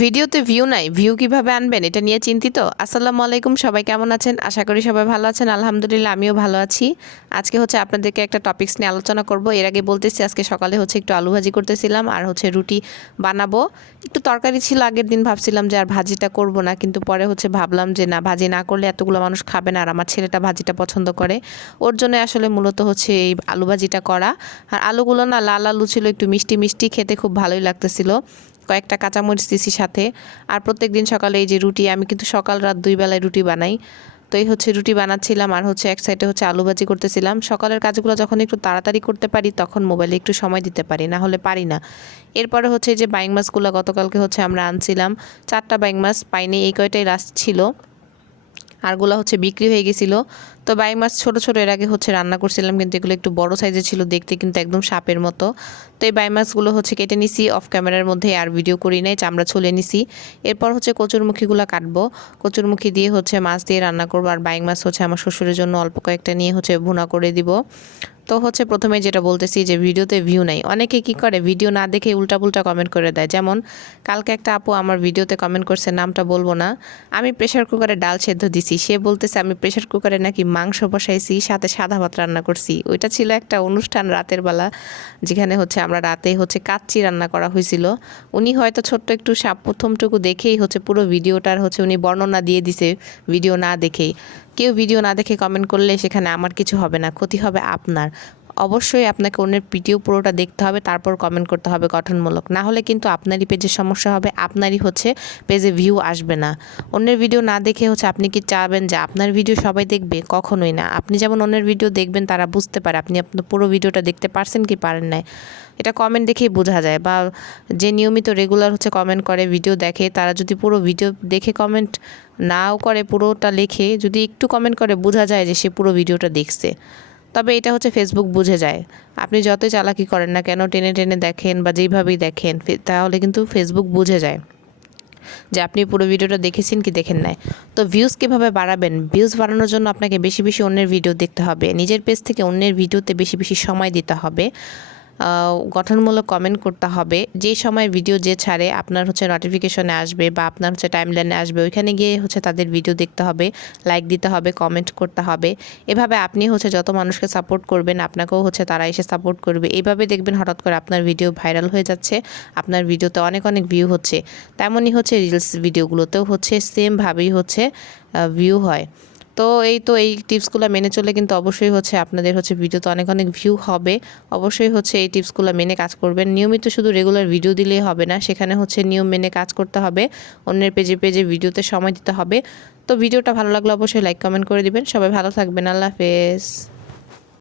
ভিডিওতে ভিউ নাই, ভিউ কিভাবে আনবেন এটা নিয়ে চিন্তিত? আসসালামু আলাইকুম, সবাই কেমন আছেন? আশা করি সবাই ভালো আছেন। আলহামদুলিল্লাহ আমিও ভালো আছি। আজকে আপনাদেরকে একটা টপিকস নিয়ে আলোচনা করব। এর আগে বলতেছি আজকে সকালে একটু আলু ভাজি করতেছিলাম আর রুটি বানাবো। একটু তরকারি ছিল আগের দিন, ভাবছিলাম যে আর ভাজিটা করব না, কিন্তু পরে ভাবলাম যে না, ভাজি না করলে এতগুলো মানুষ খাবে না, আর আমার ছেলেটা ভাজিটা পছন্দ করে। ওর জন্য আসলে মূলত এই আলু ভাজিটা করা। আর আলুগুলো না লাল আলু ছিল, একটু মিষ্টি মিষ্টি, খেতে খুব ভালোই লাগতেছিল। কয়েকটা কাঁচামরিচ দিছি সাথে। আর প্রত্যেক দিন সকালে এই যে রুটি, আমি কিন্তু সকাল রাত দুই বেলায় রুটি বানাই। তো এই রুটি বানাচ্ছিলাম আর এক সাইডে আলু ভাজি করতেছিলাম। সকালের কাজগুলো যখন একটু তাড়াতাড়ি করতে পারি তখন মোবাইলে একটু সময় দিতে পারি, না হলে পারি না। এরপরে এই যে বাইং মাছগুলো গতকালকে আমরা আনছিলাম, 4টা বাইং মাছ পাইনি, এই কয়টাই লাস্ট ছিল, আরগুলো বিক্রি হয়ে গেছিলো। তো বাইং মাছ ছোটো ছোটো এর আগে রান্না করছিলাম, কিন্তু এগুলো একটু বড় সাইজের ছিল, দেখতে কিন্তু একদম সাপের মতো। তো এই বাইং মাছগুলো কেটে নিছি অফ ক্যামেরার মধ্যে, আর ভিডিও করি নাই, চামড়া ছুলে নিছি। এরপর কচুরমুখীগুলো কাটবো, কচুরমুখী দিয়ে মাছ দিয়ে রান্না করবো। আর বাইং মাছ আমার শ্বশুরের জন্য অল্প কয়েকটা নিয়ে ভুনা করে দিব। তো প্রথমে যেটা বলতেছি যে ভিডিওতে ভিউ নাই। অনেকে কি করে, ভিডিও না দেখে উল্টাপুল্টা কমেন্ট করে দেয়। যেমন কালকে একটা আপু আমার ভিডিওতে কমেন্ট করছে, নামটা বলবো না, আমি প্রেশার কুকারে ডাল সেদ্ধ দিছি, সে বলতেছে আমি প্রেশার কুকারে নাকি মাংস বসাইছি, সাথে সাদা ভাত রান্না করছি। ওইটা ছিল একটা অনুষ্ঠান রাতের বেলা, যেখানে আমরা রাতে কাচ্চি রান্না করা হয়েছিল। উনি হয়তো ছোট্ট একটু প্রথমটুকু দেখেই পুরো ভিডিওটার উনি বর্ণনা দিয়ে দিছে, ভিডিও না দেখেই। কেউ ভিডিও না দেখে কমেন্ট করলে সেখানে আমার কিছু হবে না, ক্ষতি হবে আপনার। অবশ্যই আপনাকে অন্যের ভিডিও পুরোটা দেখতে হবে, তারপর কমেন্ট করতে হবে গঠনমূলক, না হলে কিন্তু আপনারই পেজের সমস্যা হবে, আপনারই পেজে ভিউ আসবে না। অন্যের ভিডিও না দেখে আপনি কি চাবেন যে আপনার ভিডিও সবাই দেখবে? কখনোই না। আপনি যেমন অন্যের ভিডিও দেখবেন, তারা বুঝতে পারে আপনি আপনার পুরো ভিডিওটা দেখতে পারছেন কি পারেন নাই, এটা কমেন্ট দেখেই বোঝা যায়। বা যে নিয়মিত রেগুলার কমেন্ট করে, ভিডিও দেখে, তারা যদি পুরো ভিডিও দেখে কমেন্ট নাও করে, পুরোটা লেখে যদি একটু কমেন্ট করে, বোঝা যায় যে সে পুরো ভিডিওটা দেখছে। তবে এটা ফেসবুক বুঝে যায়। আপনি যতই চালাকি করেন না কেন, টেনে টেনে দেখেন বা যেইভাবেই দেখেন, তাহলে কিন্তু ফেসবুক বুঝে যায় যে আপনি পুরো ভিডিওটা দেখেছেন কি দেখেন নাই। তো ভিউজ কীভাবে বাড়াবেন? ভিউজ বাড়ানোর জন্য আপনাকে বেশি বেশি অন্যের ভিডিও দেখতে হবে, নিজের পেজ থেকে অন্যের ভিডিওতে বেশি বেশি সময় দিতে হবে, গঠনমূলক কমেন্ট করতে হবে। যেই সময় ভিডিও যে ছাড়ে আপনার নোটিফিকেশনে আসবে বা আপনার টাইমলাইনে আসবে, ওইখানে গিয়ে তাদের ভিডিও দেখতে হবে, লাইক দিতে হবে, কমেন্ট করতে হবে। এভাবে আপনি যত মানুষকে সাপোর্ট করবেন, আপনাকেও তারা এসে সাপোর্ট করবে। এইভাবে দেখবেন হঠাৎ করে আপনার ভিডিও ভাইরাল হয়ে যাচ্ছে, আপনার ভিডিওতে অনেক অনেক ভিউ হচ্ছে। তেমনই রিলস ভিডিওগুলোতেও সেমভাবেই ভিউ হয়। তো এই টিপসগুলো মেনে চলে কিন্তু অবশ্যই আপনাদের ভিডিওতে অনেক অনেক ভিউ হবে। অবশ্যই এই টিপসগুলো মেনে কাজ করবেন। নিয়মিত শুধু রেগুলার ভিডিও দিলেই হবে না, সেখানে নিয়ম মেনে কাজ করতে হবে, অন্যের পেজে পেজে ভিডিওতে সময় দিতে হবে। তো ভিডিওটা ভালো লাগলে অবশ্যই লাইক কমেন্ট করে দিবেন। সবাই ভালো থাকবেন। আল্লাহ হাফেজ।